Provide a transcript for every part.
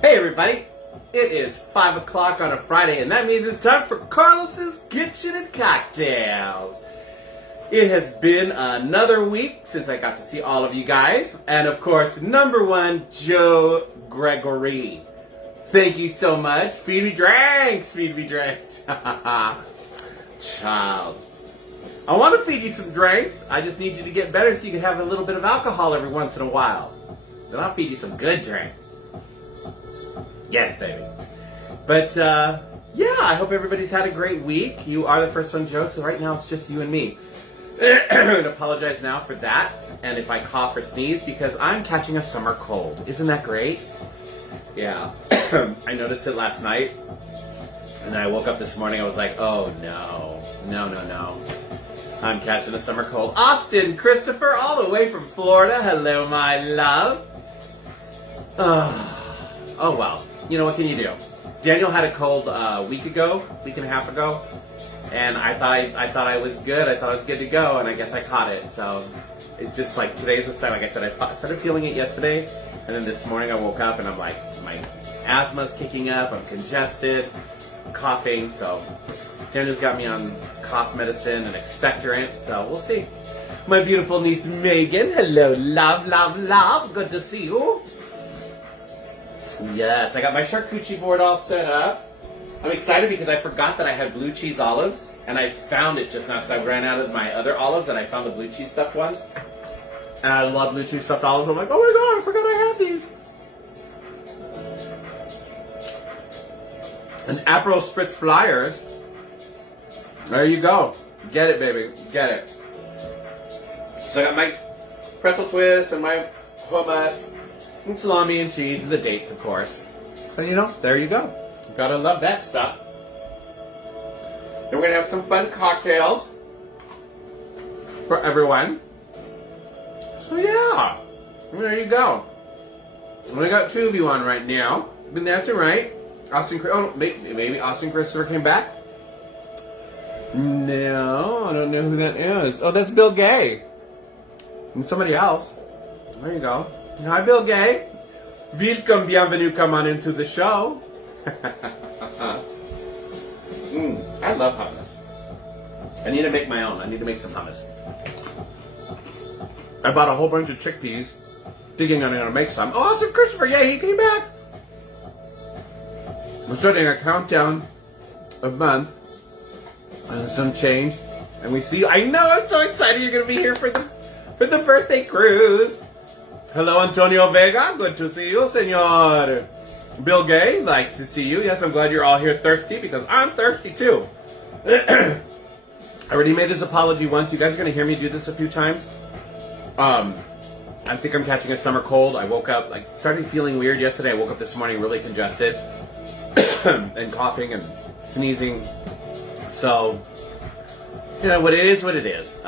Hey everybody, it is 5 o'clock on a Friday and that means it's time for Carlos's Kitchen and Cocktails. It has been another week since I got to see all of you guys, and of course, number one, Joe Gregory. Thank you so much. Feed me drinks, feed me drinks. Child. I want to feed you some drinks. I just need you to get better so you can have a little bit of alcohol every once in a while. Then I'll feed you some good drinks. Yes, baby. But, yeah, I hope everybody's had a great week. You are the first one, Joe, so right now it's just you and me. I apologize now for that, and if I cough or sneeze, because I'm catching a summer cold. Isn't that great? Yeah. I noticed it last night, and I woke up this morning, I was like, oh no. No. I'm catching a summer cold. Austin Christopher, all the way from Florida. Hello, my love. Oh well. You know, what can you do? Daniel had a cold a week and a half ago, and I thought I was good. I thought I was good to go, and I guess I caught it. So it's just like today's the same. Like I said, I started feeling it yesterday, and then this morning I woke up and I'm like, my asthma's kicking up. I'm congested, coughing. So Daniel's got me on cough medicine and expectorant. So we'll see. My beautiful niece Megan. Hello, love. Good to see you. Yes, I got my charcuterie board all set up. I'm excited because I forgot that I had blue cheese olives, and I found it just now because I ran out of my other olives, and I found the blue cheese stuffed ones. And I love blue cheese stuffed olives. I'm like, oh my god, I forgot I had these. And Aperol Spritz Flyers. There you go. Get it, baby. Get it. So I got my pretzel twist and my hummus. And salami and cheese and the dates, of course. So, you know, there you go. Gotta love that stuff. Then we're gonna have some fun cocktails for everyone. So, yeah. There you go. We got two of you on right now. But that's alright. Maybe Austin Christopher came back? No, I don't know who that is. Oh, that's Bill Gay. And somebody else. There you go. Hi, Bill Gay. Welcome, bienvenue, come on into the show. I love hummus. I need to make my own. I need to make some hummus. I bought a whole bunch of chickpeas, thinking I'm going to make some. Oh, Austin Christopher, yeah, he came back. We're starting a countdown of month and some change. And we see, I know, I'm so excited you're going to be here for the birthday cruise. Hello, Antonio Vega. Good to see you, senor. Bill Gay, like to see you. Yes, I'm glad you're all here thirsty because I'm thirsty too. I already made this apology once. You guys are going to hear me do this a few times. I think I'm catching a summer cold. I woke up, started feeling weird yesterday. I woke up this morning really congested and coughing and sneezing. So, you know, what it is.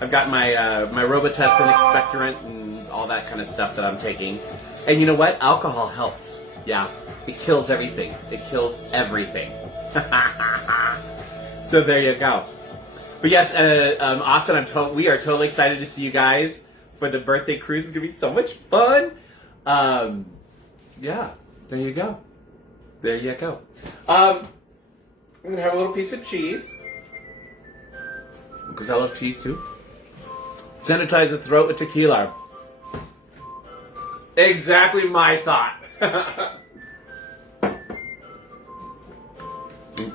I've got my Robitussin expectorant and all that kind of stuff that I'm taking. And you know what? Alcohol helps. Yeah. It kills everything. It kills everything. So there you go. But yes, Austin, we are totally excited to see you guys for the birthday cruise. It's going to be so much fun. Yeah. There you go. I'm going to have a little piece of cheese. Because I love cheese too. Sanitize the throat with tequila. Exactly my thought.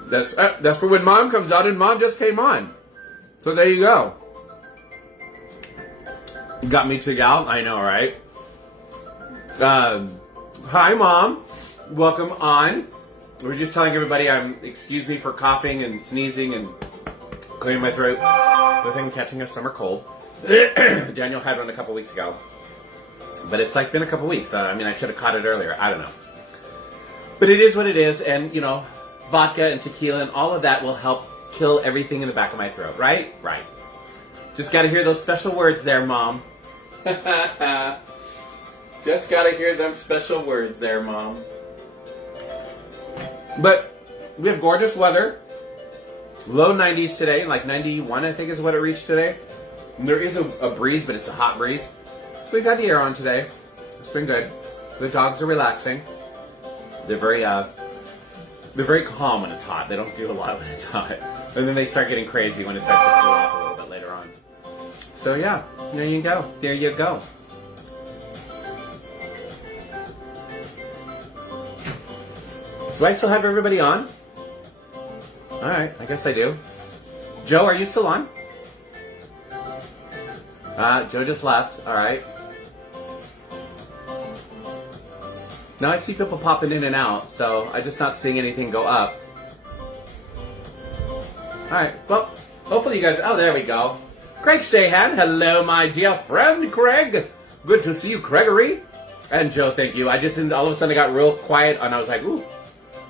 That's for when Mom comes out, and Mom just came on. So there you go. You got me to gal? I know, right? Hi, Mom. Welcome on. We're just telling everybody excuse me for coughing and sneezing and clearing my throat. I think I'm catching a summer cold. Daniel had one a couple weeks ago. But it's been a couple weeks. I should have caught it earlier. I don't know. But it is what it is. And, you know, vodka and tequila and all of that will help kill everything in the back of my throat. Right? Right. Just got to hear those special words there, Mom. Just got to hear them special words there, Mom. But we have gorgeous weather. Low 90s today. 91, I think, is what it reached today. And there is a breeze, but it's a hot breeze. So we've had the air on today. It's been good. The dogs are relaxing. They're very calm when it's hot. They don't do a lot when it's hot. And then they start getting crazy when it starts to cool off a little bit later on. So yeah, there you go. There you go. Do I still have everybody on? Alright, I guess I do. Joe, are you still on? Joe just left. Alright. Now I see people popping in and out, so I'm just not seeing anything go up. Alright, well, hopefully you guys... Oh, there we go. Craig Shahan, hello my dear friend, Craig. Good to see you, Gregory. And Joe, thank you. I just, all of a sudden, I got real quiet, and I was like, ooh,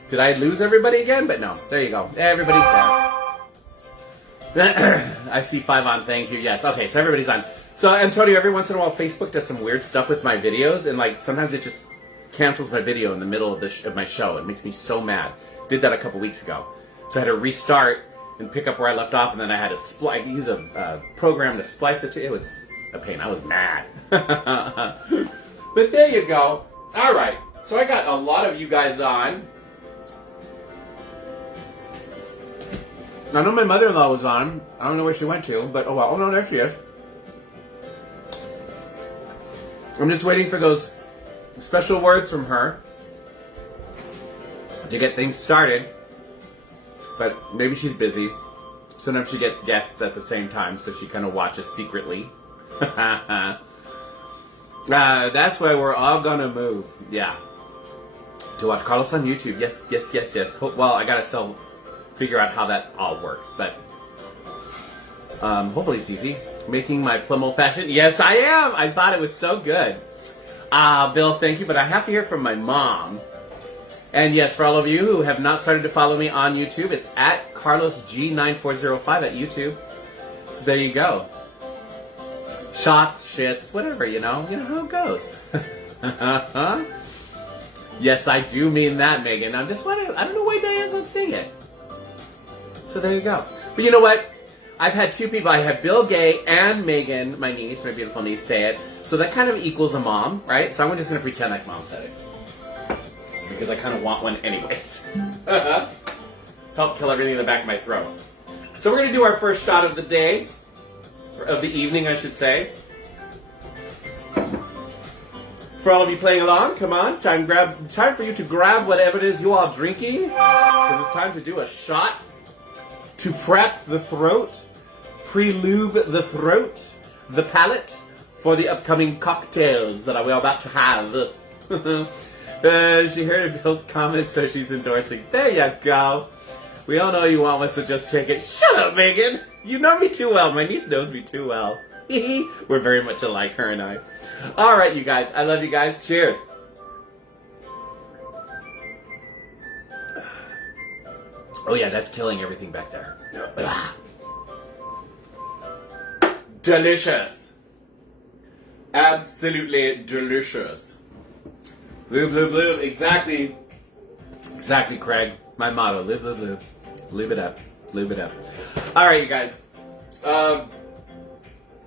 did I lose everybody again? But no, there you go. Everybody's there. I see 5 on, thank you. Yes, okay, so everybody's on. So, Antonio, every once in a while, Facebook does some weird stuff with my videos, and like sometimes it just cancels my video in the middle of of my show. It makes me so mad. Did that a couple weeks ago. So I had to restart and pick up where I left off, and then I had to use a program to splice it to. It was a pain. I was mad. But there you go. All right. So I got a lot of you guys on. I know my mother-in-law was on. I don't know where she went to, but oh well. Oh no, there she is. I'm just waiting for those special words from her to get things started. But maybe she's busy. Sometimes she gets guests at the same time, so she kind of watches secretly. That's why we're all gonna move. Yeah. To watch Carlos on YouTube. Yes, yes, yes, yes. Well, I gotta still figure out how that all works, but hopefully it's easy. Making my Plum Old Fashioned. Yes, I am. I thought it was so good. Bill, thank you, but I have to hear from my mom. And yes, for all of you who have not started to follow me on YouTube, it's at CarlosG9405 at YouTube. So there you go. Shots, shits, whatever, you know how it goes. Yes, I do mean that, Megan. I don't know why Diane's not seeing it. So there you go. But you know what? I've had 2 people. I have Bill Gay and Megan, my niece, my beautiful niece, say it. So that kind of equals a mom, right? So I'm just going to pretend like mom said it. Because I kind of want one anyways. Help kill everything in the back of my throat. So we're going to do our first shot of the day. Or of the evening, I should say. For all of you playing along, come on. Time for you to grab whatever it is you are drinking. Because it's time to do a shot to prep the throat, pre-lube the throat, the palate, for the upcoming cocktails that we're about to have. She heard Bill's comments, so she's endorsing. There you go. We all know you want us to just take it. Shut up, Megan. You know me too well. My niece knows me too well. We're very much alike, her and I. All right, you guys. I love you guys. Cheers. Oh, yeah, that's killing everything back there. Delicious. Absolutely delicious. Lube, lube, lube. Exactly. Exactly, Craig. My motto. Lube, lube, lube. Lube it up. Lube it up. All right, you guys.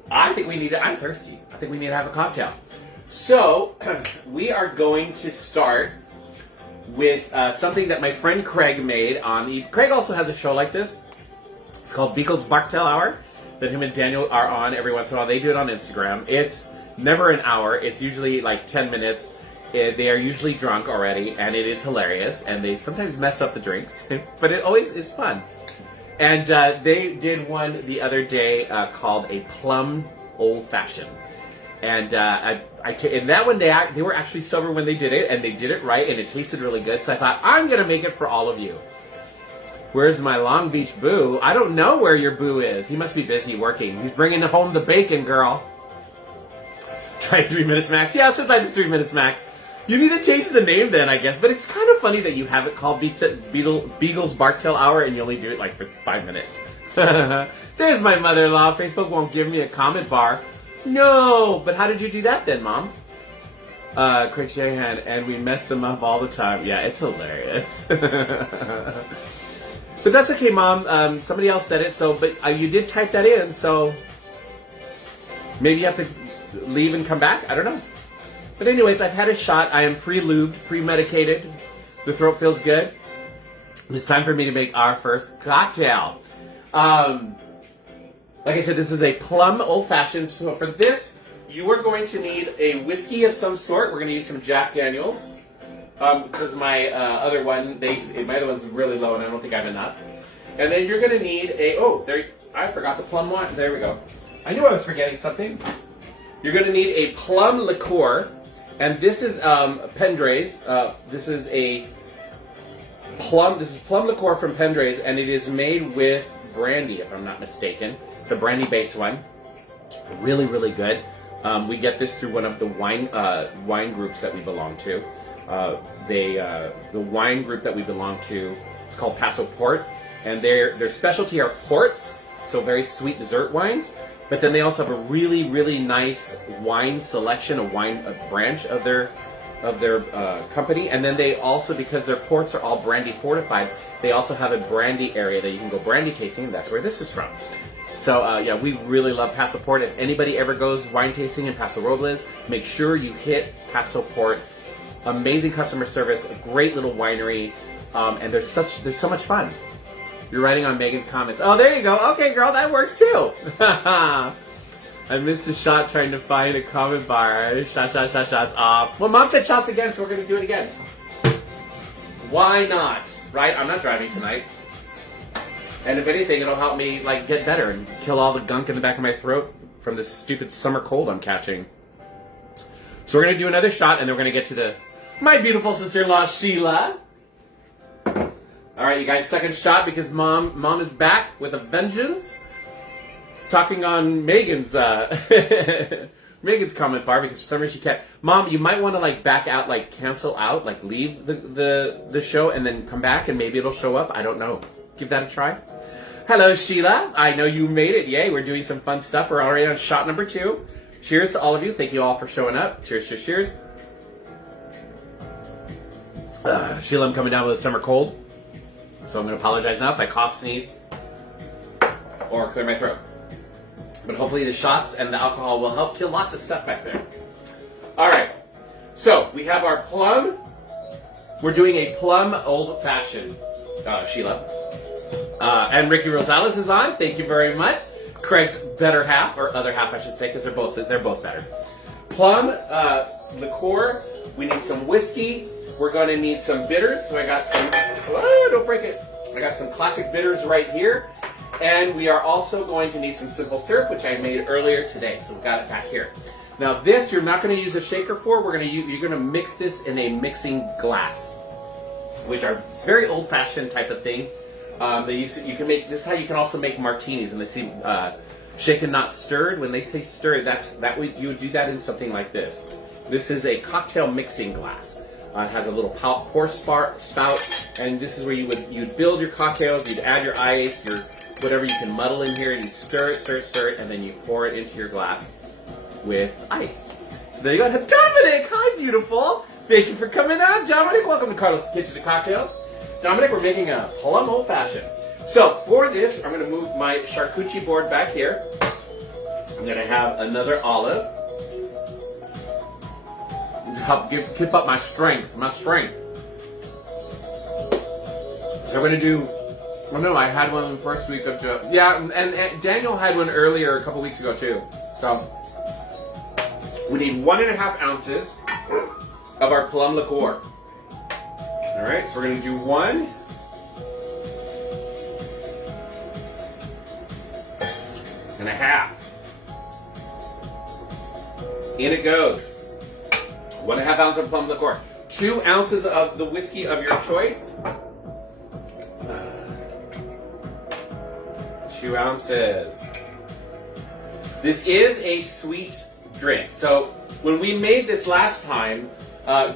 I think we need to... I'm thirsty. I think we need to have a cocktail. So, we are going to start with something that my friend Craig made on... Craig also has a show like this. It's called Beagle's Barktail Hour that him and Daniel are on every once in a while. They do it on Instagram. It's never an hour. It's usually like 10 minutes. They are usually drunk already, and it is hilarious. And they sometimes mess up the drinks, but it always is fun. And they did one the other day called a Plum Old Fashioned. And in that one, they were actually sober when they did it, and they did it right, and it tasted really good. So I thought, I'm going to make it for all of you. Where's my Long Beach boo? I don't know where your boo is. He must be busy working. He's bringing home the bacon, girl. Try 3 minutes max. Yeah, sometimes it's 3 minutes max. You need to change the name then, I guess. But it's kind of funny that you have it called Beagle's Barktail Hour and you only do it like for 5 minutes. There's my mother-in-law. Facebook won't give me a comment bar. No! But how did you do that then, Mom? Craig Shanahan, and we mess them up all the time. Yeah, it's hilarious. But that's okay, Mom. Somebody else said it, but you did type that in, so maybe you have to leave and come back? I don't know. But anyways, I've had a shot. I am pre-lubed, pre-medicated, The throat feels good. It's time for me to make our first cocktail. Like I said, this is a Plum Old Fashioned. So for this, you are going to need a whiskey of some sort. We're going to use some Jack Daniels. Because my other one, my other one's really low and I don't think I have enough. And then you're going to need I forgot the plum wine. There we go. I knew I was forgetting something. You're going to need a plum liqueur. And this is Pendray's. This is plum liqueur from Pendray's, and it is made with brandy, if I'm not mistaken. It's a brandy-based one. Really, really good. We get this through one of the wine groups that we belong to. The wine group that we belong to is called Paso Port, and their specialty are ports, so very sweet dessert wines. But then they also have a really, really nice wine selection, a branch of their company. And then they also, because their ports are all brandy fortified, they also have a brandy area that you can go brandy tasting. And that's where this is from. So yeah, we really love Paso Port. If anybody ever goes wine tasting in Paso Robles, make sure you hit Paso Port. Amazing customer service, a great little winery, and there's so much fun. You're writing on Megan's comments. Oh, there you go. Okay, girl, that works too. I missed a shot trying to find a comment bar. Shots off. Well, Mom said shots again, so we're going to do it again. Why not? Right? I'm not driving tonight. And if anything, it'll help me get better and kill all the gunk in the back of my throat from this stupid summer cold I'm catching. So we're going to do another shot, and then we're going to get to my beautiful sister-in-law, Sheila. All right, you guys, second shot because mom is back with a vengeance. Talking on Megan's Megan's comment bar because for some reason she can't. Mom, you might want to back out, cancel out, leave the show and then come back and maybe it'll show up. I don't know. Give that a try. Hello, Sheila. I know you made it. Yay, we're doing some fun stuff. We're already on shot number 2. Cheers to all of you. Thank you all for showing up. Cheers, cheers, cheers. Sheila, I'm coming down with a summer cold. So I'm going to apologize now if I cough, sneeze, or clear my throat. But hopefully the shots and the alcohol will help kill lots of stuff back there. All right. So we have our plum. We're doing a Plum Old Fashioned, Sheila. And Ricky Rosales is on. Thank you very much. Craig's better half, or other half I should say, because they're both better. Plum liqueur. We need some whiskey. We're going to need some bitters. So I got some, don't break it. I got some classic bitters right here. And we are also going to need some simple syrup, which I made earlier today. So we got it back here. Now this, you're not going to use a shaker for. You're going to mix this in a mixing glass, which it's very old-fashioned type of thing. You can make this. Is how you can also make martinis. When they say shaken not stirred, when they say stirred, you would do that in something like this. This is a cocktail mixing glass. It has a little pour spout, and this is where you'd build your cocktails. You'd add your ice, your whatever you can muddle in here, and you stir it, and then you pour it into your glass with ice. So there you go. Dominic, hi, beautiful. Thank you for coming out, Dominic. Welcome to Carlos' Kitchen and Cocktails. Dominic, we're making a Plum Old Fashioned. So for this, I'm going to move my charcuterie board back here. I'm going to have another olive to help keep up my strength. So we're going to do. Oh no, I had one the first week of and Daniel had one earlier a couple weeks ago too. So we need 1.5 ounces of our plum liqueur. All right, so we're going to do 1. And a half. In it goes. 1.5 ounces of plum liqueur. 2 ounces of the whiskey of your choice. 2 ounces. This is a sweet drink. So when we made this last time,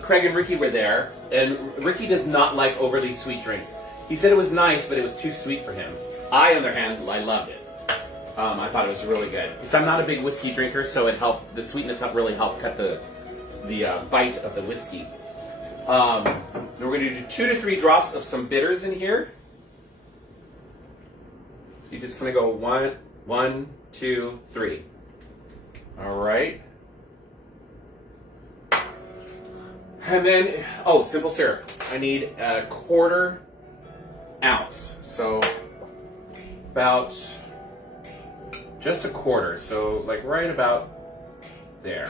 Craig and Ricky were there, and Ricky does not like overly sweet drinks. He said it was nice, but it was too sweet for him. I, on the other hand, I loved it. I thought it was really good. Because I'm not a big whiskey drinker, so the sweetness really helped cut the bite of the whiskey. Then we're going to do 2 to 3 drops of some bitters in here. So you just kind of go 1, 2, 3. All right. And then, oh, simple syrup. I need a 1/4 ounce. So about just a 1/4. So like right about there.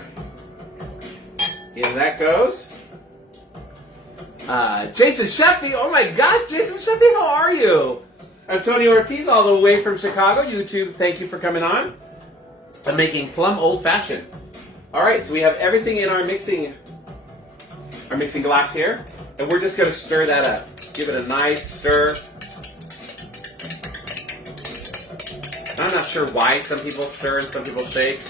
In that goes. Jason Sheffy. Oh my gosh, Jason Sheffy, how are you? Antonio Ortiz, all the way from Chicago. YouTube, thank you for coming on. I'm making Plum Old Fashioned. All right, so we have everything in our mixing glass here, and we're just gonna stir that up. Give it a nice stir. I'm not sure why some people stir and some people shake.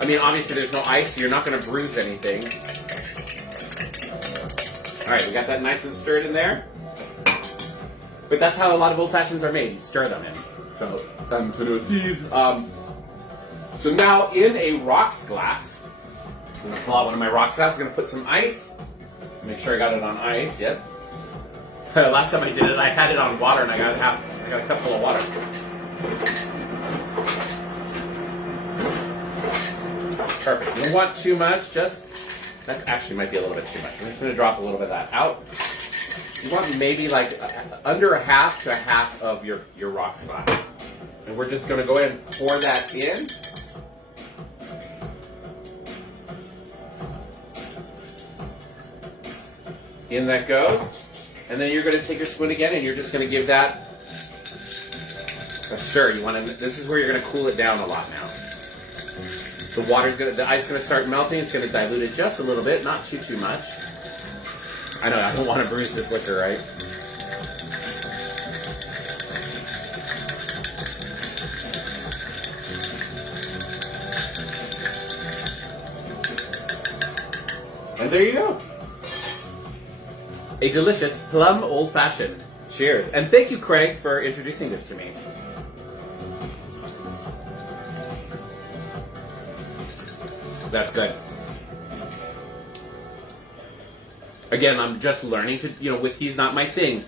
I mean, obviously there's no ice, so you're not gonna bruise anything. All right, we got that nice and stirred in there. But that's how a lot of old fashions are made. You stir them in. So, so now in a rocks glass, I'm gonna pull out one of my rocks glass. I'm gonna put some ice. Make sure I got it on ice. Yep. Last time I did it, I had it on water, and I got a cup full of water. Perfect. You don't want too much. That actually might be a little bit too much. I'm just gonna drop a little bit of that out. You want maybe like under a half to a half of your rocks glass. And we're just going to go ahead and pour that in. In that goes. And then you're going to take your spoon again and you're just going to give that a stir. This is where you're going to cool it down a lot now. The ice is going to start melting. It's going to dilute it just a little bit, not too much. I know, I don't want to bruise this liquor, right? And there you go. A delicious Plum Old Fashioned. Cheers. And thank you, Craig, for introducing this to me. That's good. Again, I'm just learning to, whiskey's not my thing,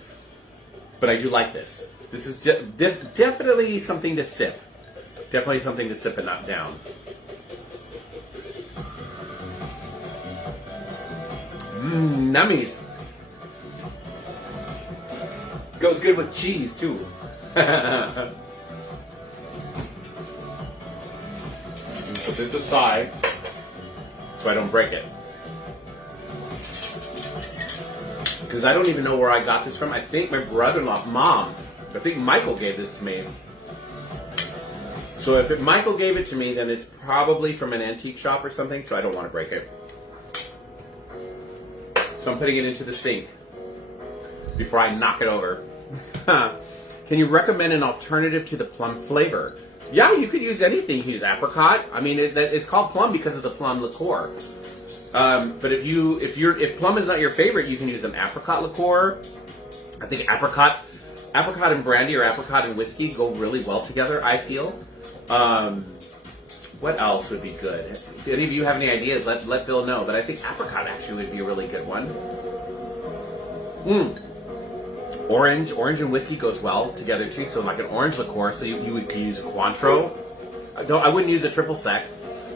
but I do like this. This is definitely something to sip. Definitely something to sip and not down. Nummies. Goes good with cheese, too. Put this aside so I don't break it. Because I don't even know where I got this from. I think my brother-in-law, Mom, I think Michael gave this to me. So if Michael gave it to me, then it's probably from an antique shop or something, so I don't want to break it. So I'm putting it into the sink before I knock it over. Can you recommend an alternative to the plum flavor? Yeah, you could use anything. You can use apricot. I mean, it's called plum because of the plum liqueur. But if plum is not your favorite, you can use an apricot liqueur. I think apricot and brandy or apricot and whiskey go really well together, I feel. What else would be good? If any of you have any ideas, let Bill know. But I think apricot actually would be a really good one. Orange and whiskey goes well together too. So like an orange liqueur. So you would use Cointreau. I wouldn't use a triple sec.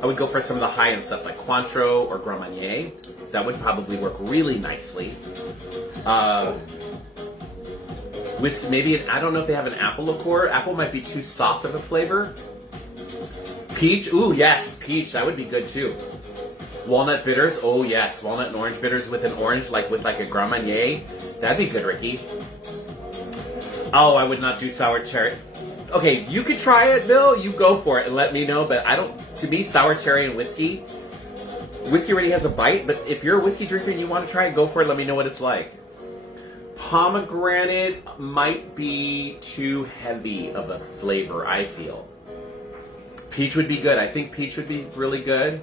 I would go for some of the high-end stuff like Cointreau or Grand Marnier. That would probably work really nicely. Whiskey, maybe, I don't know if they have an apple liqueur. Apple might be too soft of a flavor. Peach, ooh, yes, peach, that would be good too. Walnut bitters, oh yes, walnut and orange bitters with an orange, with a Grand Marnier. That'd be good, Ricky. Oh, I would not do sour cherry. Okay, you could try it, Bill. You go for it and let me know. But to me, sour cherry and whiskey already has a bite. But if you're a whiskey drinker and you want to try it, go for it. Let me know what it's like. Pomegranate might be too heavy of a flavor, I feel. Peach would be good. I think peach would be really good.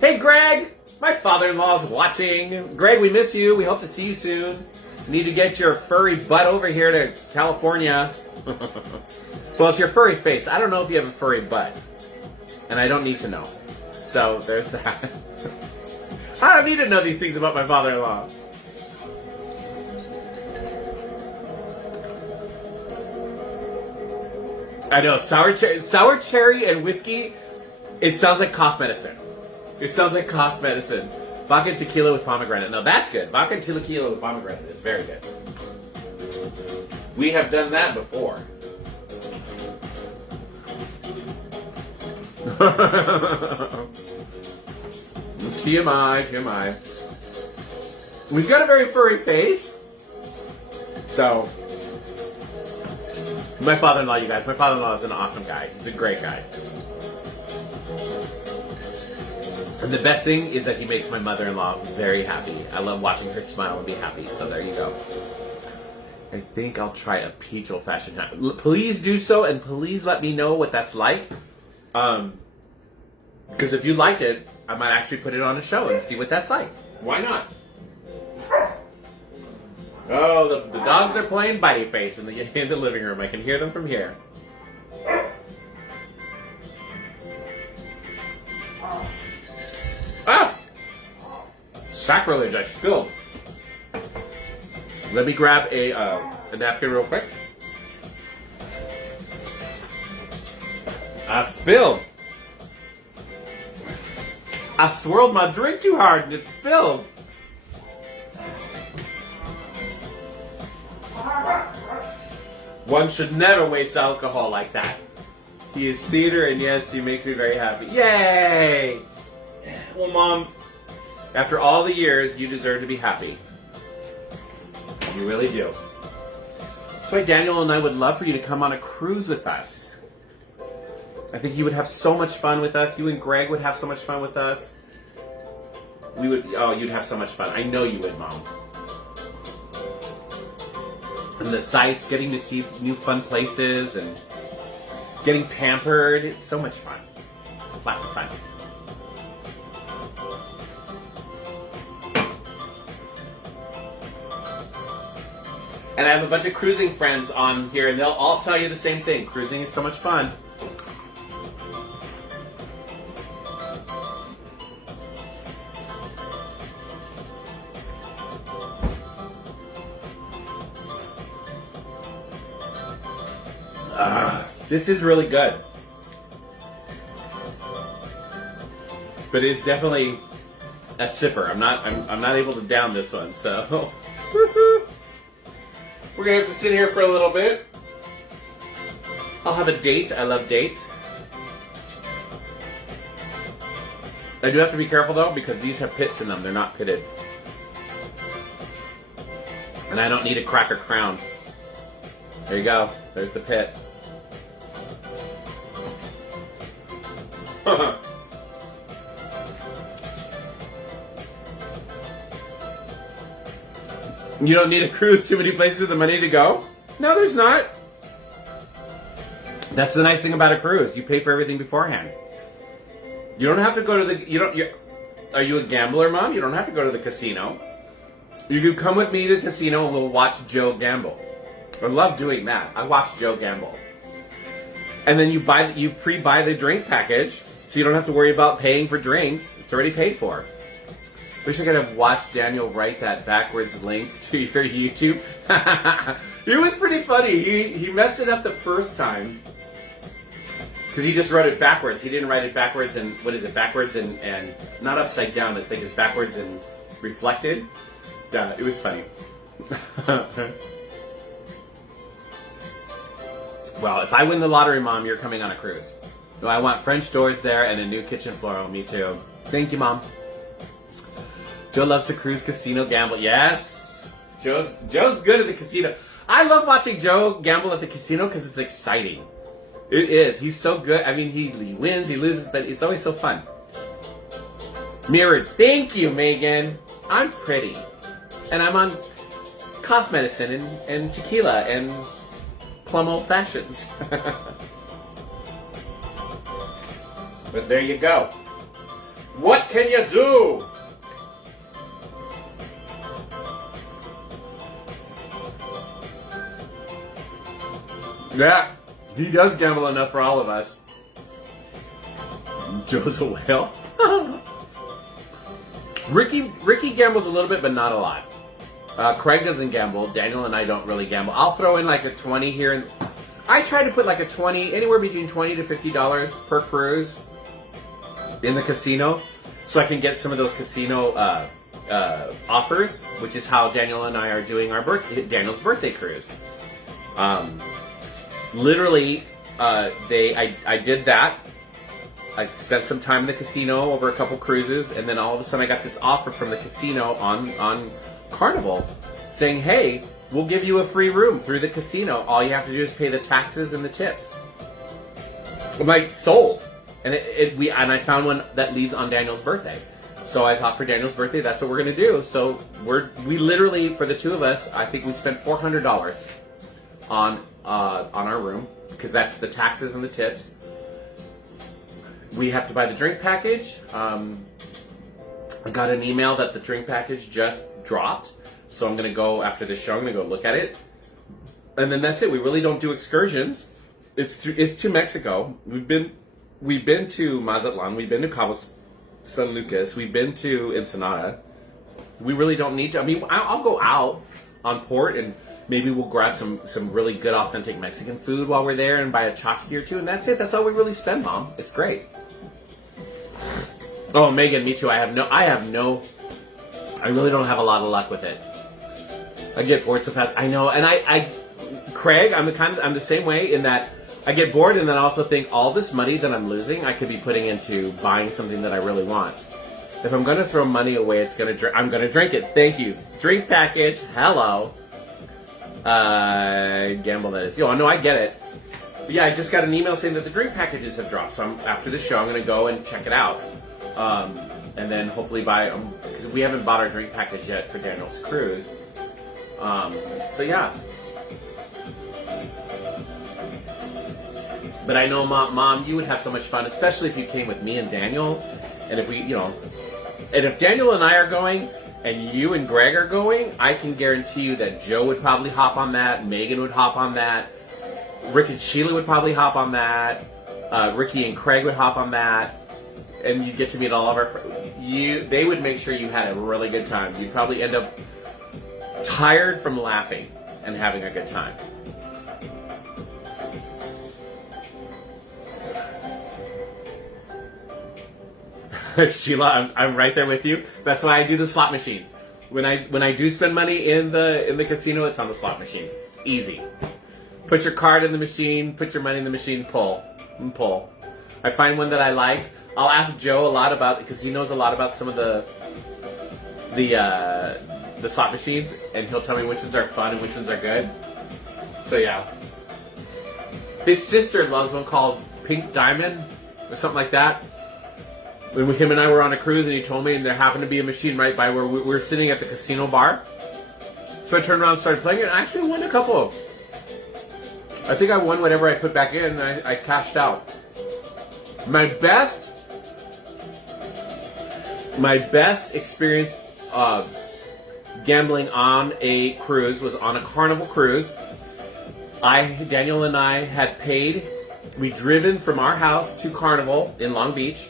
Hey, Greg! My father-in-law is watching. Greg, we miss you. We hope to see you soon. You need to get your furry butt over here to California. Well, it's your furry face. I don't know if you have a furry butt. And I don't need to know. So, there's that. I don't need to know these things about my father-in-law. I know, sour cherry and whiskey, it sounds like cough medicine. It sounds like cough medicine. Vodka and tequila with pomegranate. No, that's good. Vodka and tequila with pomegranate is very good. We have done that before. TMI. He's got a very furry face. So, my father-in-law, you guys. My father-in-law is an awesome guy. He's a great guy. And the best thing is that he makes my mother-in-law very happy. I love watching her smile and be happy. So there you go. I think I'll try a peach old fashioned. Please do so, and please let me know what that's like. Because if you liked it, I might actually put it on a show and see what that's like. Why not? Oh, the dogs are playing bitey face in the living room. I can hear them from here. Ah! Sacrilege, I spilled. Let me grab a napkin real quick. I spilled. I swirled my drink too hard and it spilled. One should never waste alcohol like that. He is theater, and yes, he makes me very happy. Yay! Well, Mom, after all the years, you deserve to be happy. You really do. That's why Daniel and I would love for you to come on a cruise with us. I think you would have so much fun with us. You and Greg would have so much fun with us. You'd have so much fun. I know you would, Mom. And the sights, getting to see new fun places, and getting pampered. It's so much fun. Lots of fun. And I have a bunch of cruising friends on here, and they'll all tell you the same thing. Cruising is so much fun. This is really good. But it's definitely a sipper. I'm not able to down this one, so we're gonna have to sit here for a little bit. I'll have a date. I love dates. I do have to be careful though, because these have pits in them. They're not pitted. And I don't need a cracker crown. There you go. There's the pit. You don't need to cruise too many places with the money to go? No, there's not. That's the nice thing about a cruise. You pay for everything beforehand. You don't have to go to the... Are you a gambler, Mom? You don't have to go to the casino. You can come with me to the casino and we'll watch Joe gamble. I love doing that. I watch Joe gamble. And then you pre-buy the drink package, so you don't have to worry about paying for drinks. It's already paid for. Wish I could have watched Daniel write that backwards link to your YouTube. It was pretty funny. He messed it up the first time. Because he just wrote it backwards. He didn't write it backwards and, what is it, backwards and not upside down. I think it's backwards and reflected. Yeah, it was funny. Well, if I win the lottery, Mom, you're coming on a cruise. No, I want French doors there and a new kitchen floor. Me too. Thank you, Mom. Joe loves to cruise, casino, gamble. Yes! Joe's good at the casino. I love watching Joe gamble at the casino because it's exciting. It is. He's so good. I mean, he wins, he loses, but it's always so fun. Mirrored. Thank you, Megan. I'm pretty. And I'm on cough medicine and tequila and Plum Old Fashions. But there you go. What can you do? Yeah, he does gamble enough for all of us. Joe's a whale. Ricky gambles a little bit, but not a lot. Craig doesn't gamble. Daniel and I don't really gamble. I'll throw in like a 20 here. And I try to put like a 20, anywhere between $20 to $50 per cruise in the casino. so I can get some of those casino offers, which is how Daniel and I are doing our Daniel's birthday cruise. Literally, I did that. I spent some time in the casino over a couple cruises, and then all of a sudden I got this offer from the casino on Carnival saying, hey, we'll give you a free room through the casino. All you have to do is pay the taxes and the tips. I'm like, sold. And I found one that leaves on Daniel's birthday. So I thought for Daniel's birthday, that's what we're going to do. So we literally, for the two of us, I think we spent $400 on our room, because that's the taxes and the tips. We have to buy the drink package. I got an email that the drink package just dropped. So I'm going to go, after the show, I'm going to go look at it. And then that's it. We really don't do excursions. It's to Mexico. We've been to Mazatlan. We've been to Cabo San Lucas. We've been to Ensenada. We really don't need to. I mean, I'll go out on port, and maybe we'll grab some really good authentic Mexican food while we're there and buy a tchotchke or two, and that's it. That's all we really spend, Mom. It's great. Oh, Megan, me too. I really don't have a lot of luck with it. I get bored so fast. I know, and Craig, I'm the same way in that I get bored, and then I also think all this money that I'm losing, I could be putting into buying something that I really want. If I'm going to throw money away, I'm going to drink it. Thank you. Drink package. Hello. Gamble that is. Yo, no, I get it. But yeah, I just got an email saying that the drink packages have dropped. So after the show, I'm going to go and check it out. And then hopefully buy, because we haven't bought our drink package yet for Daniel's cruise. So yeah. But I know, Mom, you would have so much fun, especially if you came with me and Daniel. And if and if Daniel and I are going, and you and Greg are going, I can guarantee you that Joe would probably hop on that, Megan would hop on that, Rick and Sheila would probably hop on that, Ricky and Craig would hop on that, and you'd get to meet all of our friends. They would make sure you had a really good time. You'd probably end up tired from laughing and having a good time. Sheila, I'm right there with you. That's why I do the slot machines. When I do spend money in the casino, it's on the slot machines. Easy. Put your card in the machine, put your money in the machine, pull. And pull. I find one that I like. I'll ask Joe a lot about, because he knows a lot about some of the slot machines, and he'll tell me which ones are fun and which ones are good. So yeah. His sister loves one called Pink Diamond or something like that. When him and I were on a cruise, and he told me, and there happened to be a machine right by where we were sitting at the casino bar. So I turned around and started playing it, and I actually won a couple. I think I won whatever I put back in, and I cashed out. My best experience gambling on a cruise was on a Carnival cruise. Daniel and I had paid. We'd driven from our house to Carnival in Long Beach,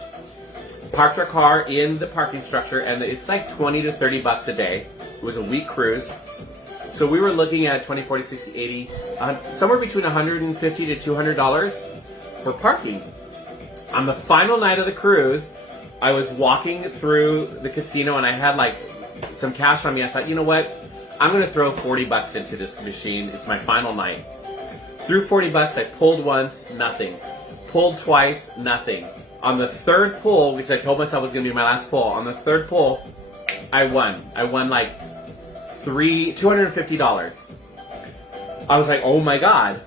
parked our car in the parking structure, and it's like $20 to $30 a day. It was a week cruise. So we were looking at 20, 40, 60, 80, somewhere between $150 to $200 for parking. On the final night of the cruise, I was walking through the casino, and I had like some cash on me. I thought, you know what? I'm going to throw $40 into this machine. It's my final night. Threw $40. I pulled once, nothing. Pulled twice, nothing. On the third pull, because I told myself it was going to be my last pull, on the third pull, I won. I won like $250. I was like, oh my God.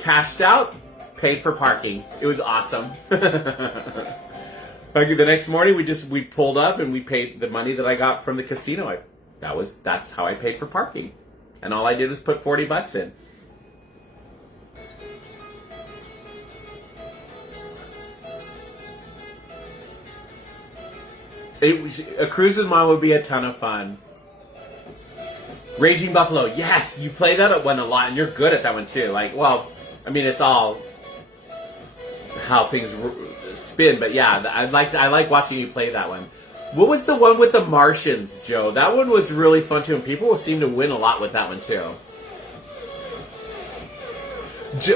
Cashed out, paid for parking. It was awesome. Like the next morning, we pulled up and we paid the money that I got from the casino. That's how I paid for parking. And all I did was put $40 in. A cruise with Mom would be a ton of fun. Raging Buffalo, yes, you play that one a lot, and you're good at that one too. Like, well, I mean, it's all how things spin, but yeah, I like watching you play that one. What was the one with the Martians, Joe? That one was really fun too, and people seem to win a lot with that one too.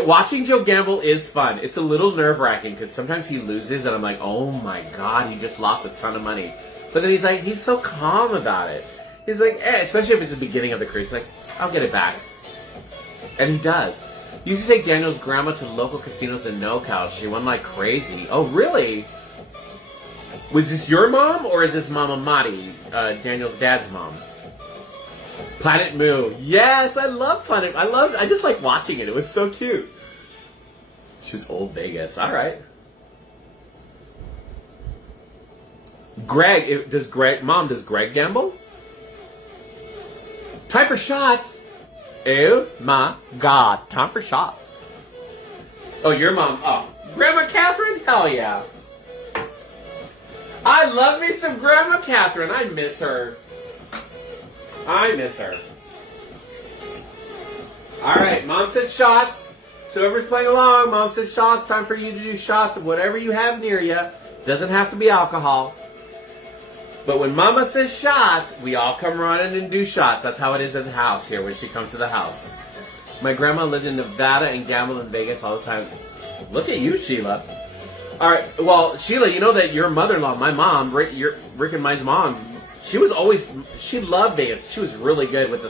Watching Joe gamble is fun. It's a little nerve-wracking because sometimes he loses and I'm like, oh my god, he just lost a ton of money. But then he's so calm about it. He's like, especially if it's the beginning of the cruise, like, I'll get it back. And he does. He used to take Daniel's grandma to local casinos in NoCal. She won like crazy. Oh, really? Was this your mom or is this Mama Madi, Daniel's dad's mom? Planet Moo. Yes, I love Planet. I just like watching it. It was so cute. She was old Vegas. All right. Greg, does Greg gamble? Time for shots. Oh my god. Time for shots. Oh, your mom. Oh, Grandma Catherine? Hell yeah. I love me some Grandma Catherine. I miss her. Alright, Mom said shots. So whoever's playing along, Mom said shots. Time for you to do shots of whatever you have near you. Doesn't have to be alcohol. But when Mama says shots, we all come running and do shots. That's how it is at the house here when she comes to the house. My grandma lived in Nevada and gambled in Vegas all the time. Look at you, Sheila. Alright, well, Sheila, you know that your mother-in-law, my mom, Rick and my mom, she loved Vegas. She was really good with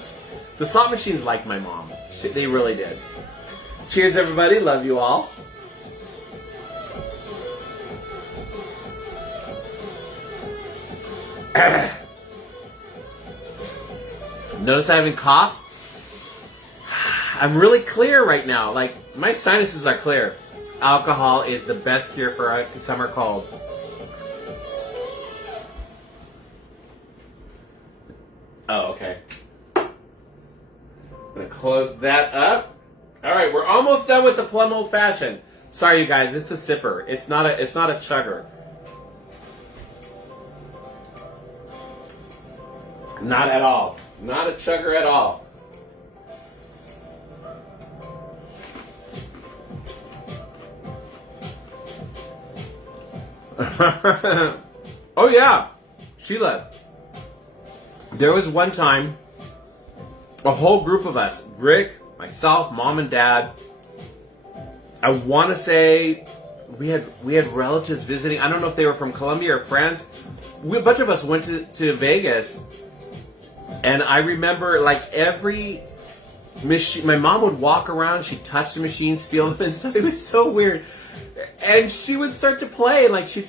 the slot machines like my mom. They really did. Cheers, everybody. Love you all. Notice I haven't coughed? I'm really clear right now. Like, my sinuses are clear. Alcohol is the best cure for a summer cold. Oh, okay. I'm gonna close that up. Alright, we're almost done with the Plum Old Fashioned. Sorry you guys, it's a sipper. It's not a chugger. Not at all. Not a chugger at all. Oh yeah, Sheila. There was one time, a whole group of us, Rick, myself, Mom and Dad, I want to say we had relatives visiting. I don't know if they were from Colombia or France. A bunch of us went to Vegas, and I remember like every machine, my mom would walk around, she'd touch the machines, feel them and stuff. It was so weird. And she would start to play, and like she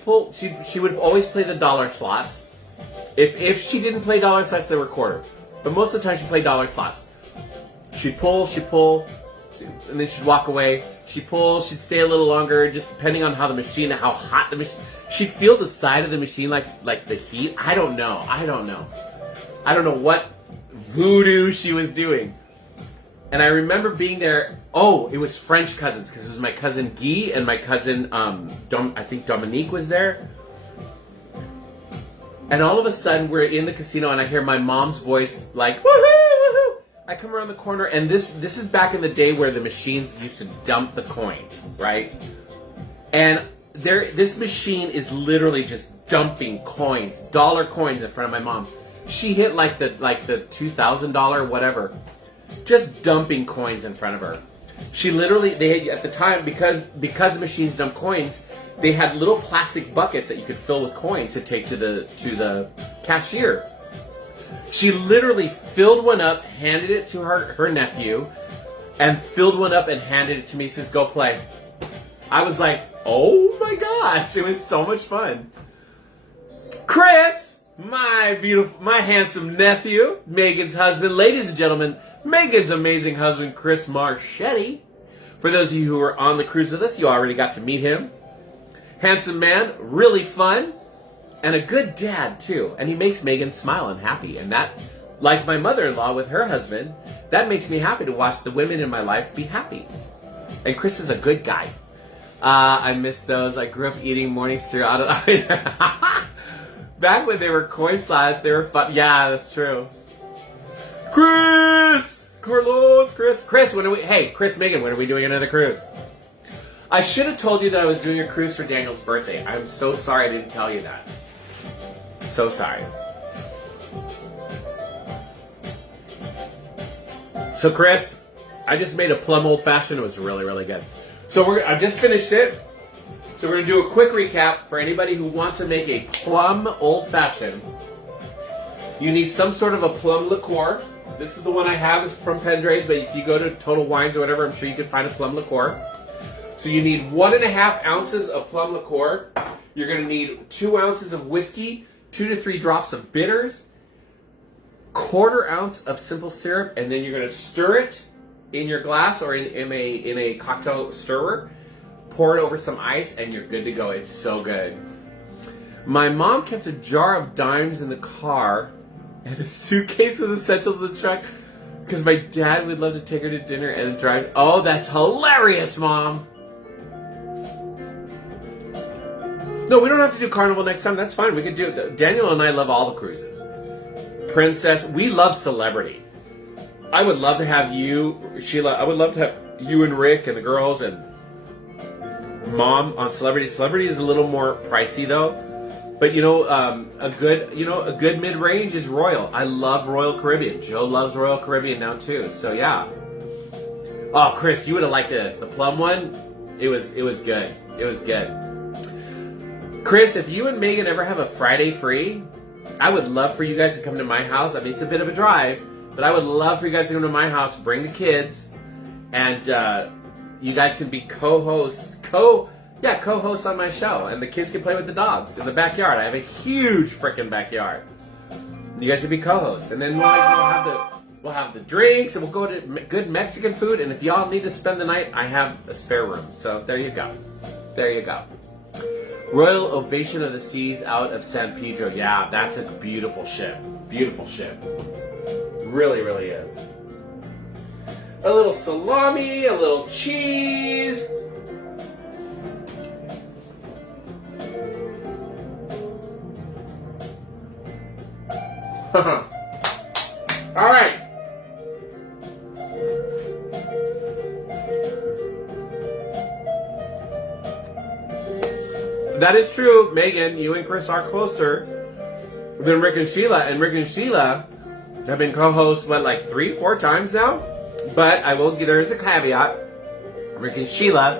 would always play the dollar slots. If she didn't play dollar slots, they were quarter. But most of the time she played dollar slots. She'd pull, and then she'd walk away. She'd pull, she'd stay a little longer, just depending on how hot the machine. She'd feel the side of the machine like the heat. I don't know what voodoo she was doing. And I remember being there. Oh, it was French cousins, because it was my cousin Guy and my cousin, I think Dominique was there. And all of a sudden, we're in the casino, and I hear my mom's voice, like, woohoo, woohoo! I come around the corner, and this is back in the day where the machines used to dump the coins, right? And this machine is literally just dumping coins, dollar coins in front of my mom. She hit like the $2,000 whatever, just dumping coins in front of her. She literally, they had, at the time, because the machines dump coins, they had little plastic buckets that you could fill with coins to take to the cashier. She literally filled one up, handed it to her nephew, and filled one up and handed it to me. Says, "Go play." I was like, "Oh my gosh!" It was so much fun. Chris, my handsome nephew, Megan's husband, ladies and gentlemen, Megan's amazing husband, Chris Marchetti. For those of you who were on the cruise with us, you already got to meet him. Handsome man, really fun, and a good dad too. And he makes Megan smile and happy. And that, like my mother-in-law with her husband, that makes me happy to watch the women in my life be happy. And Chris is a good guy. I miss those. I grew up eating morning cereal. Back when they were coin slots, they were fun. Yeah, that's true. Chris! Carlos, Chris, Chris, Megan, when are we doing another cruise? I should have told you that I was doing a cruise for Daniel's birthday. I'm so sorry I didn't tell you that. So sorry. So Chris, I just made a Plum Old Fashioned. It was really, really good. So I just finished it. So we're going to do a quick recap for anybody who wants to make a Plum Old Fashioned. You need some sort of a plum liqueur. This is the one I have. It's from Pendray's, but if you go to Total Wines or whatever, I'm sure you can find a plum liqueur. So you need 1.5 ounces of plum liqueur. You're going to need 2 ounces of whiskey, 2 to 3 drops of bitters, 1/4 ounce of simple syrup, and then you're going to stir it in your glass or in a cocktail stirrer. Pour it over some ice, and you're good to go. It's so good. My mom kept a jar of dimes in the car and a suitcase of essentials in the truck because my dad would love to take her to dinner and drive. Oh, that's hilarious, Mom. No, we don't have to do Carnival next time. That's fine. We can do it. Daniel and I love all the cruises. Princess, we love Celebrity. I would love to have you, Sheila. I would love to have you and Rick and the girls and Mom on Celebrity. Celebrity is a little more pricey though, but a good mid-range is Royal. I love Royal Caribbean. Joe loves Royal Caribbean now too. So yeah. Oh, Chris, you would have liked this. The plum one, it was good. It was good. Chris, if you and Megan ever have a Friday free, I would love for you guys to come to my house. I mean, it's a bit of a drive, but I would love for you guys to come to my house, bring the kids, and you guys can be co-hosts on my show, and the kids can play with the dogs in the backyard. I have a huge freaking backyard. You guys can be co-hosts, and then we'll have the drinks, and we'll go to good Mexican food, and if y'all need to spend the night, I have a spare room. So there you go. There you go. Royal Ovation of the Seas out of San Pedro. Yeah, that's a beautiful ship. Beautiful ship. Really, really is. A little salami, a little cheese. All right. That is true, Megan. You and Chris are closer than Rick and Sheila. And Rick and Sheila have been co-hosts, 3-4 times now? But there is a caveat. Rick and Sheila,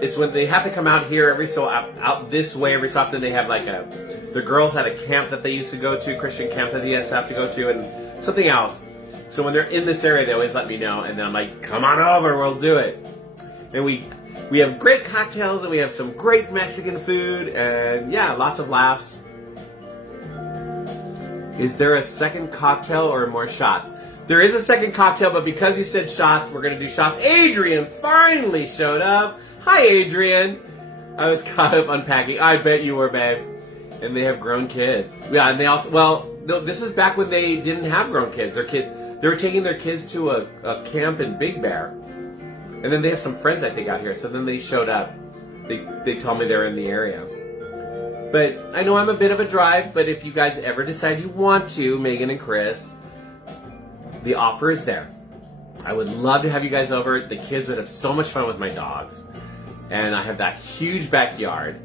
it's when they have to come out here out this way every so often. They have the girls had a camp that they used to go to, Christian camp that they used to have to go to, and something else. So when they're in this area, they always let me know, and then I'm like, come on over, we'll do it. And we have great cocktails, and we have some great Mexican food, and yeah, lots of laughs. Is there a second cocktail or more shots? There is a second cocktail, but because you said shots, we're going to do shots. Adrian finally showed up. Hi, Adrian. I was caught up unpacking. I bet you were, babe. And they have grown kids. Yeah, and they also, no, this is back when they didn't have grown kids. They were taking their kids to a camp in Big Bear. And then they have some friends, I think, out here. So then they showed up. They told me they're in the area. But I know I'm a bit of a drive, but if you guys ever decide you want to, Megan and Chris, the offer is there. I would love to have you guys over. The kids would have so much fun with my dogs. And I have that huge backyard.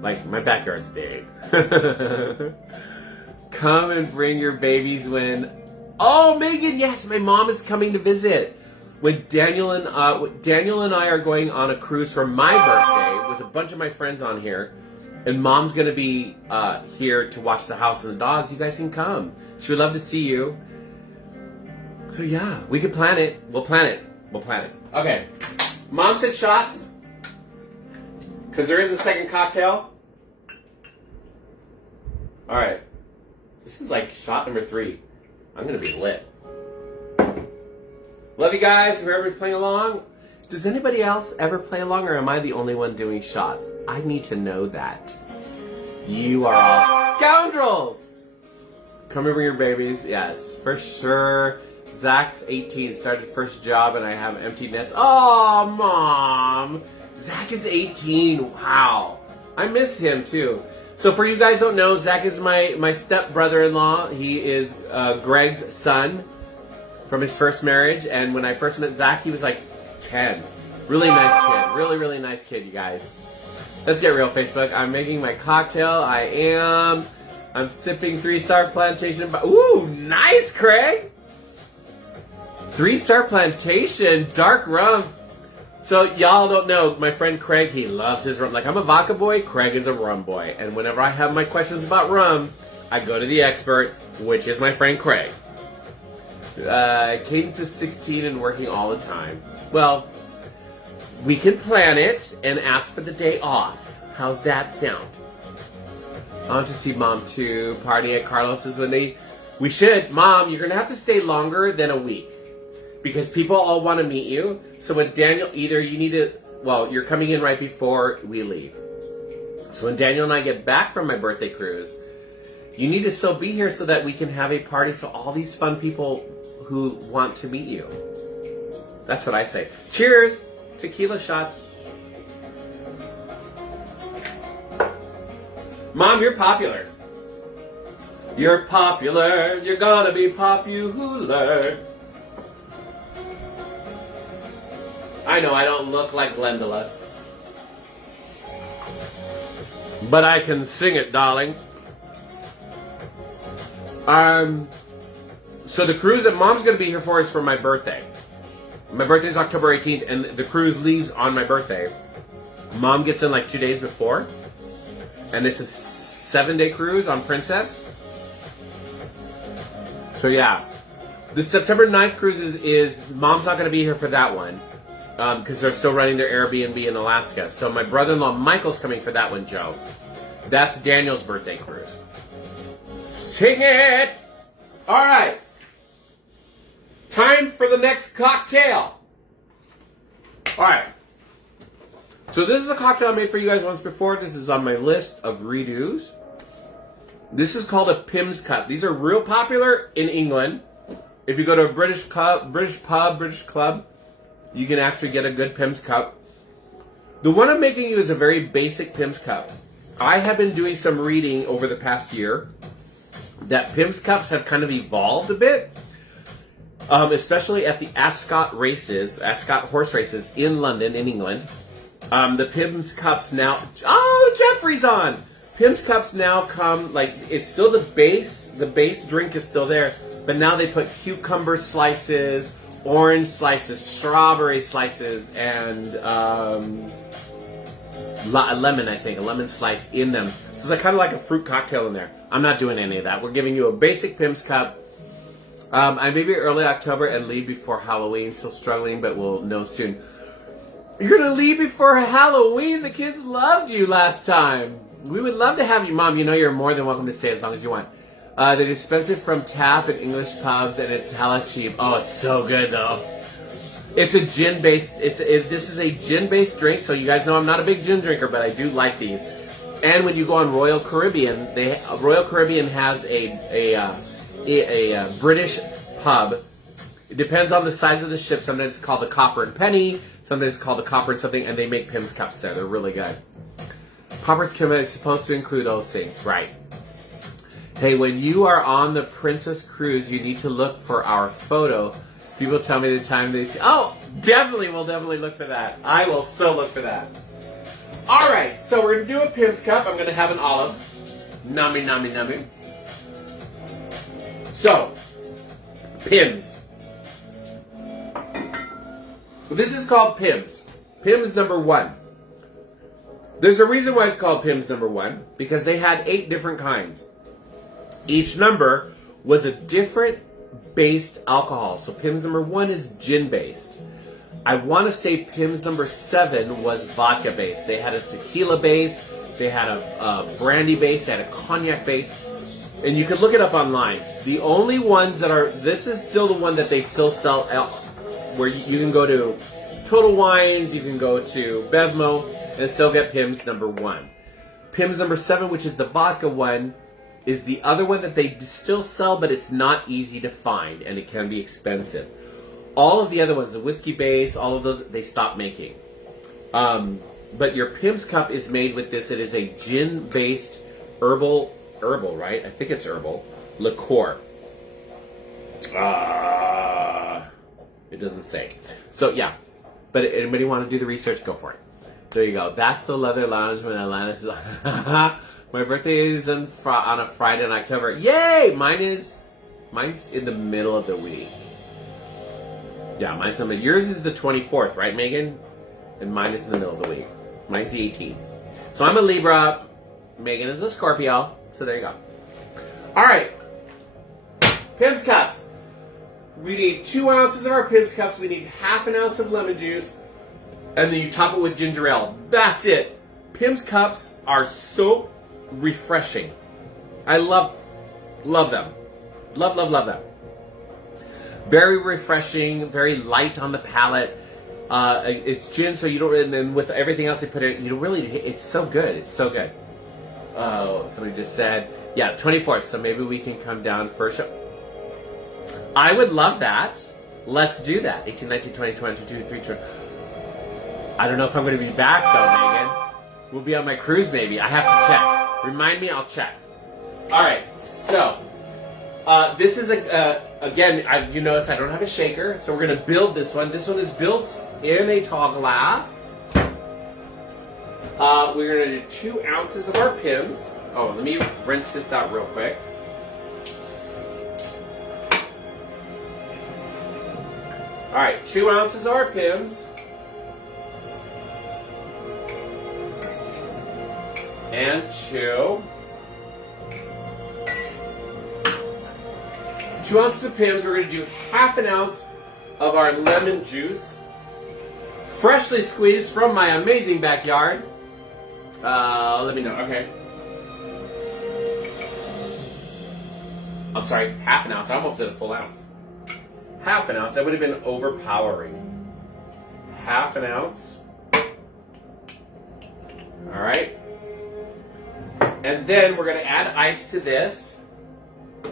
My backyard's big. Come and bring your babies when... Oh, Megan, yes, my mom is coming to visit. When Daniel and I are going on a cruise for my birthday with a bunch of my friends on here, and Mom's going to be here to watch the house and the dogs, you guys can come. She would love to see you. So yeah, we could plan it. We'll plan it. Okay. Mom said shots. Because there is a second cocktail. Alright. This is shot number 3. I'm going to be lit. Love you guys, whoever's playing along. Does anybody else ever play along, or am I the only one doing shots? I need to know that. You are all scoundrels! Come and bring your babies. Yes, for sure. Zach's 18, started first job, and I have empty nest. Oh, Mom! Zach is 18. Wow. I miss him, too. So for you guys who don't know, Zach is my step-brother-in-law. He is Greg's son from his first marriage. And when I first met Zach, he was 10. Really nice kid. Really, really nice kid, you guys. Let's get real, Facebook. I'm making my cocktail. I'm sipping 3-Star Plantation. Ooh, nice, Craig. 3-Star Plantation, dark rum. So y'all don't know, my friend Craig, he loves his rum. Like, I'm a vodka boy, Craig is a rum boy. And whenever I have my questions about rum, I go to the expert, which is my friend Craig. Cadence is 16 and working all the time. Well, we can plan it and ask for the day off. How's that sound? I want to see Mom too. Party at Carlos's when we should. Mom, you're going to have to stay longer than a week. Because people all want to meet you. So when Daniel, either you need to, well, you're coming in right before we leave. So when Daniel and I get back from my birthday cruise, you need to still be here so that we can have a party so all these fun people who want to meet you. That's what I say. Cheers! Tequila shots. Mom, you're popular. You're popular. You're gonna be popular. I know I don't look like Glendala. But I can sing it, darling. So the cruise that Mom's going to be here for is for my birthday. My birthday is October 18th, and the cruise leaves on my birthday. Mom gets in like 2 days before. And it's a 7-day cruise on Princess. So yeah. The September 9th cruise is Mom's not going to be here for that one. Because they're still running their Airbnb in Alaska. So my brother-in-law Michael's coming for that one, Joe. That's Daniel's birthday cruise. Sing it! Alright. Time for the next cocktail. Alright. So this is a cocktail I made for you guys once before. This is on my list of redos. This is called a Pimms Cup. These are real popular in England. If you go to a British club, you can actually get a good Pimms Cup. The one I'm making you is a very basic Pimms Cup. I have been doing some reading over the past year that Pimms Cups have kind of evolved a bit, especially at the Ascot races, Ascot horse races in London, in England. The Pimms Cups now... Oh, Jeffrey's on! Pimms Cups now come, like, it's still the base drink is still there, but now they put cucumber slices, orange slices, strawberry slices, and a lemon, I think, a lemon slice in them. So it's kind of like a fruit cocktail in there. I'm not doing any of that. We're giving you a basic Pimms Cup. I may be early October and leave before Halloween. Still struggling, but we'll know soon. You're going to leave before Halloween? The kids loved you last time. We would love to have you, Mom. You know you're more than welcome to stay as long as you want. They're expensive from tap and English pubs, and it's hella cheap. Oh, it's so good, though. It's a gin-based... This is a gin-based drink, so you guys know I'm not a big gin drinker, but I do like these. And when you go on Royal Caribbean, Royal Caribbean has a British pub. It depends on the size of the ship. Sometimes it's called the Copper and Penny. Sometimes it's called the Copper and something, and they make Pimms Cups there. They're really good. Copper's Cup is supposed to include those things, right? Hey, when you are on the Princess Cruise, you need to look for our photo. People tell me the time they say, oh, we'll definitely look for that. I will so look for that. All right, so we're going to do a Pimms Cup. I'm going to have an olive. Nummy, nummy, nummy. So, Pimms. This is called Pimms. Pimms number 1. There's a reason why it's called Pimms number 1, because they had 8 different kinds. Each number was a different based alcohol. So Pimms number 1 is gin based. I want to say Pimms number 7 was vodka based. They had a tequila base, they had a brandy base, they had a cognac base. And you can look it up online. The only ones that are, this is still the one that they still sell, where you can go to Total Wines, you can go to Bevmo, and still get Pimms number 1. Pimms number 7, which is the vodka one, is the other one that they still sell, but it's not easy to find, and it can be expensive. All of the other ones, the whiskey base, all of those, they stopped making. But your Pimms Cup is made with this. It is a gin-based herbal, right? I think it's herbal, liqueur. It doesn't say. So, yeah. But anybody want to do the research, go for it. There you go. That's the Leather Lounge when Atlantis is... My birthday is on a Friday in October. Yay! Mine's in the middle of the week. Yeah, mine's on yours is the 24th, right, Megan? And mine is in the middle of the week. Mine's the 18th. So I'm a Libra. Megan is a Scorpio. So there you go. All right. Pimms Cups. We need 2 ounces of our Pimms Cups. We need half an ounce of lemon juice. And then you top it with ginger ale. That's it. Pimms Cups are so refreshing. I love them. Love them. Very refreshing, very light on the palate. It's gin, so you don't. And then with everything else they put in, you don't really. It's so good. It's so good. Oh, somebody just said, yeah, 24th. So maybe we can come down for a show. I would love that. Let's do that. 18, 19, 20, 22, 23, 20. I don't know if I'm going to be back though, Megan. We'll be on my cruise, maybe. I have to check. Remind me, I'll check. All right. So this is again. You notice I don't have a shaker, so we're going to build this one. This one is built in a tall glass. We're going to do 2 ounces of our Pimms. Oh, let me rinse this out real quick. All right, 2 ounces of our Pimms. And 2 ounces of Pimms. We're going to do half an ounce of our lemon juice, freshly squeezed from my amazing backyard. Let me know. Okay. I'm sorry, half an ounce. I almost did a full ounce. Half an ounce. That would have been overpowering. Half an ounce. All right. And then we're going to add ice to this. We're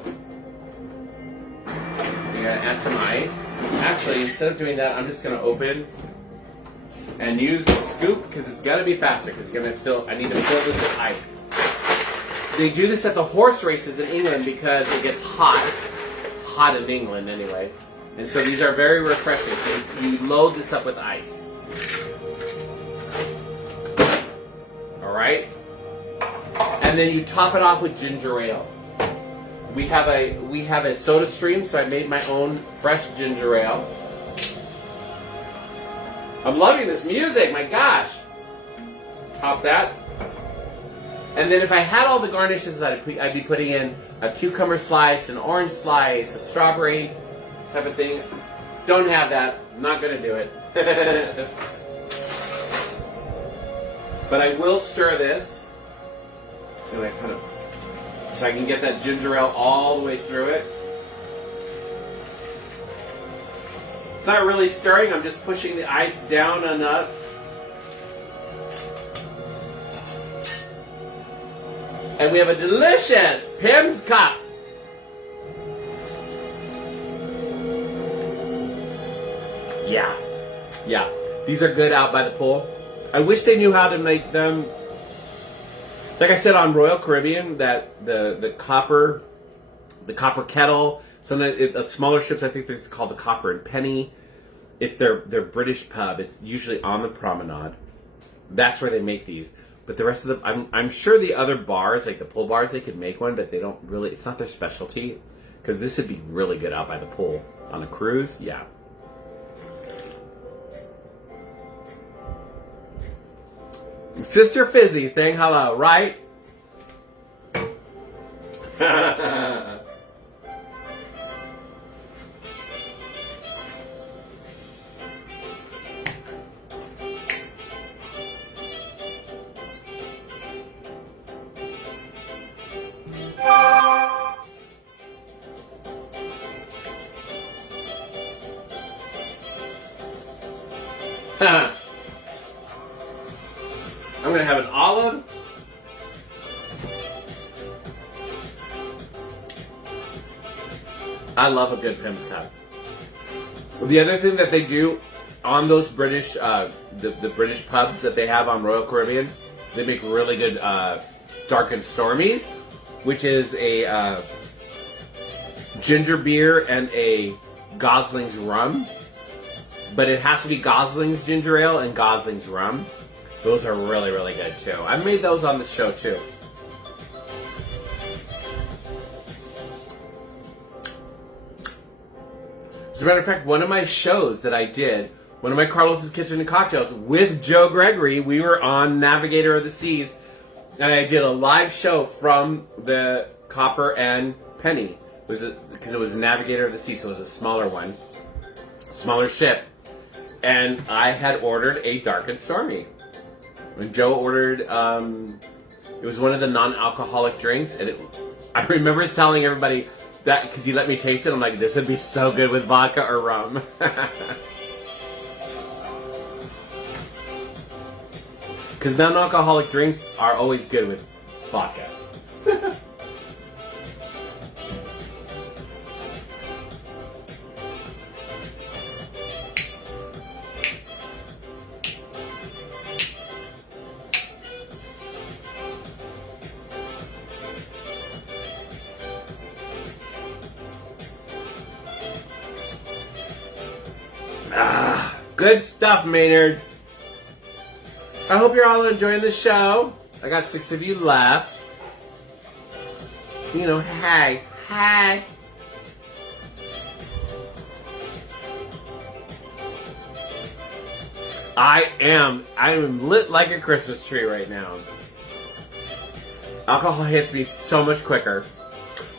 going to add some ice. Actually, instead of doing that, I'm just going to open and use the scoop because it's got to be faster because I need to fill this with ice. They do this at the horse races in England because it gets hot in England anyways. And so these are very refreshing. So you load this up with ice. All right? And then you top it off with ginger ale. We have a soda stream, so I made my own fresh ginger ale. I'm loving this music, my gosh. Top that. And then if I had all the garnishes, I'd be putting in a cucumber slice, an orange slice, a strawberry type of thing. Don't have that. I'm not going to do it. But I will stir this. So I can get that ginger ale all the way through it. It's not really stirring, I'm just pushing the ice down enough. And we have a delicious Pimms Cup. Yeah. These are good out by the pool. I wish they knew how to make them. Like I said on Royal Caribbean, that the copper kettle. Sometimes smaller ships, I think it's called the Copper and Penny. It's their British pub. It's usually on the promenade. That's where they make these. But the rest of them, I'm sure the other bars, like the pool bars, they could make one, but they don't really. It's not their specialty. Because this would be really good out by the pool on a cruise. Yeah. Sister Fizzy saying hello, right? I'm going to have an olive. I love a good Pimms Cup. The other thing that they do on those British, the British pubs that they have on Royal Caribbean, they make really good Dark and Stormies, which is a ginger beer and a Gosling's rum. But it has to be Gosling's ginger ale and Gosling's rum. Those are really, really good too. I've made those on the show too. As a matter of fact, one of my shows that I did, one of my Carlos's Kitchen and Cocktails with Joe Gregory, we were on Navigator of the Seas, and I did a live show from the Copper and Penny, because it was Navigator of the Seas, so it was a smaller one, smaller ship, and I had ordered a Dark and Stormy. And Joe ordered, it was one of the non-alcoholic drinks, and I remember telling everybody that, because he let me taste it, I'm like, this would be so good with vodka or rum. Because non-alcoholic drinks are always good with vodka. Good stuff, Maynard. I hope you're all enjoying the show. I got 6 of you left. You know, hey. I am lit like a Christmas tree right now. Alcohol hits me so much quicker.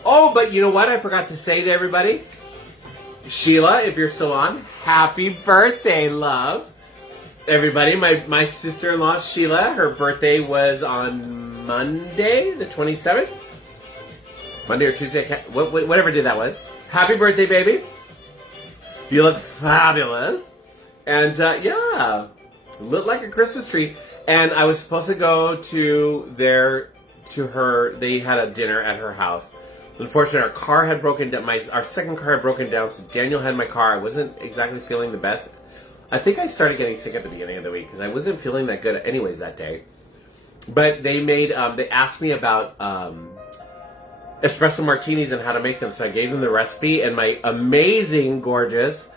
Oh, but you know what I forgot to say to everybody? Sheila, if you're still on, happy birthday, love. Everybody, my sister-in-law, Sheila, her birthday was on Monday, the 27th? Monday or Tuesday, whatever day that was. Happy birthday, baby. You look fabulous. And, yeah, lit like a Christmas tree. And I was supposed to go to her, they had a dinner at her house. Unfortunately, our car had broken down. Our second car had broken down, so Daniel had my car. I wasn't exactly feeling the best. I think I started getting sick at the beginning of the week because I wasn't feeling that good anyways that day. But they asked me about espresso martinis and how to make them, so I gave them the recipe. And my amazing, gorgeous,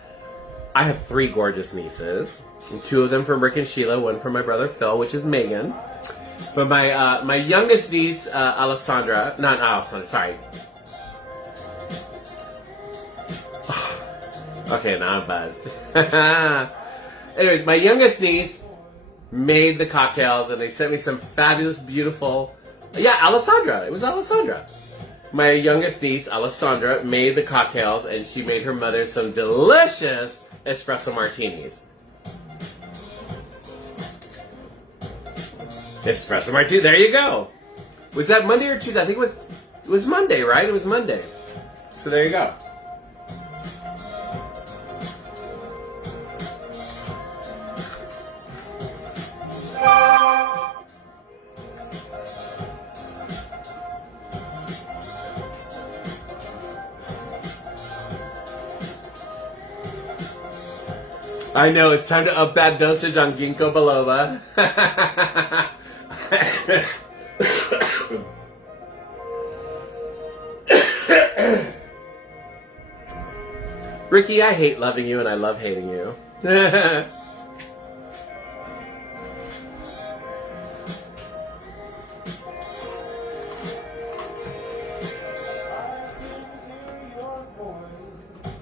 I have 3 gorgeous nieces. And 2 of them from Rick and Sheila, one from my brother Phil, which is Megan. But my youngest niece, Alessandra, not Alessandra, sorry. Okay, now I'm buzzed. Anyways, my youngest niece made the cocktails, and they sent me some fabulous, beautiful... Yeah, Alessandra. It was Alessandra. My youngest niece, Alessandra, made the cocktails, and she made her mother some delicious espresso martinis. Espresso martini, there you go. Was that Monday or Tuesday? I think it was Monday, right? It was Monday. So there you go. I know, it's time to up that dosage on ginkgo biloba. Ricky, I hate loving you and I love hating you.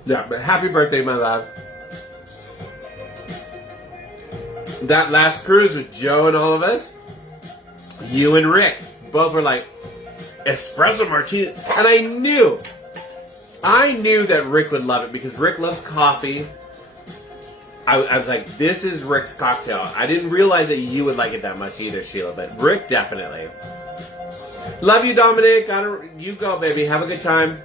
Yeah, but happy birthday, my love. That last cruise with Joe and all of us, you and Rick both were like, espresso martini. And I knew that Rick would love it because Rick loves coffee. I was like, this is Rick's cocktail. I didn't realize that you would like it that much either, Sheila, but Rick definitely. Love you, Dominic. You go, baby. Have a good time.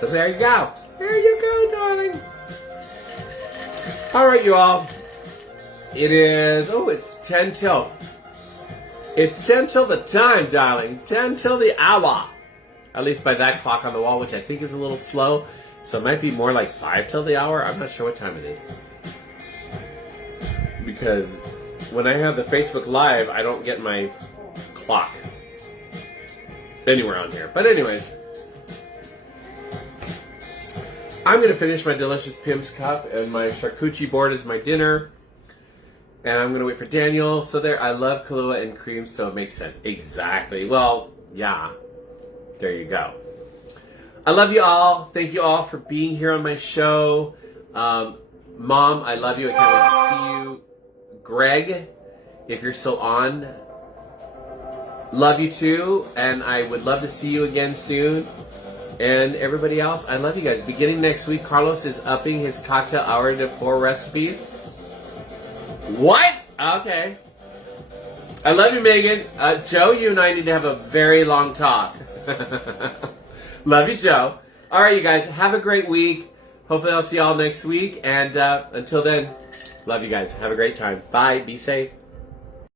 So there you go. There you go, darling. All right, you all. It is, it's 10 till. It's 10 till the time, darling. 10 till the hour. At least by that clock on the wall, which I think is a little slow. So it might be more like 5 till the hour. I'm not sure what time it is. Because when I have the Facebook Live, I don't get my clock anywhere on here. But anyways. I'm going to finish my delicious Pimms Cup, and my charcuterie board is my dinner. And I'm going to wait for Daniel. So there, I love Kahlua and cream, so it makes sense. Exactly. Well, yeah. There you go. I love you all. Thank you all for being here on my show. Mom, I love you. I can't wait to see you. Greg, if you're still on, love you too. And I would love to see you again soon. And everybody else, I love you guys. Beginning next week, Carlos is upping his cocktail hour to 4 recipes. What? Okay. I love you, Megan. Joe, you and I need to have a very long talk. Love you, Joe. All right, you guys, have a great week. Hopefully I'll see y'all next week. And until then, love you guys. Have a great time. Bye. Be safe.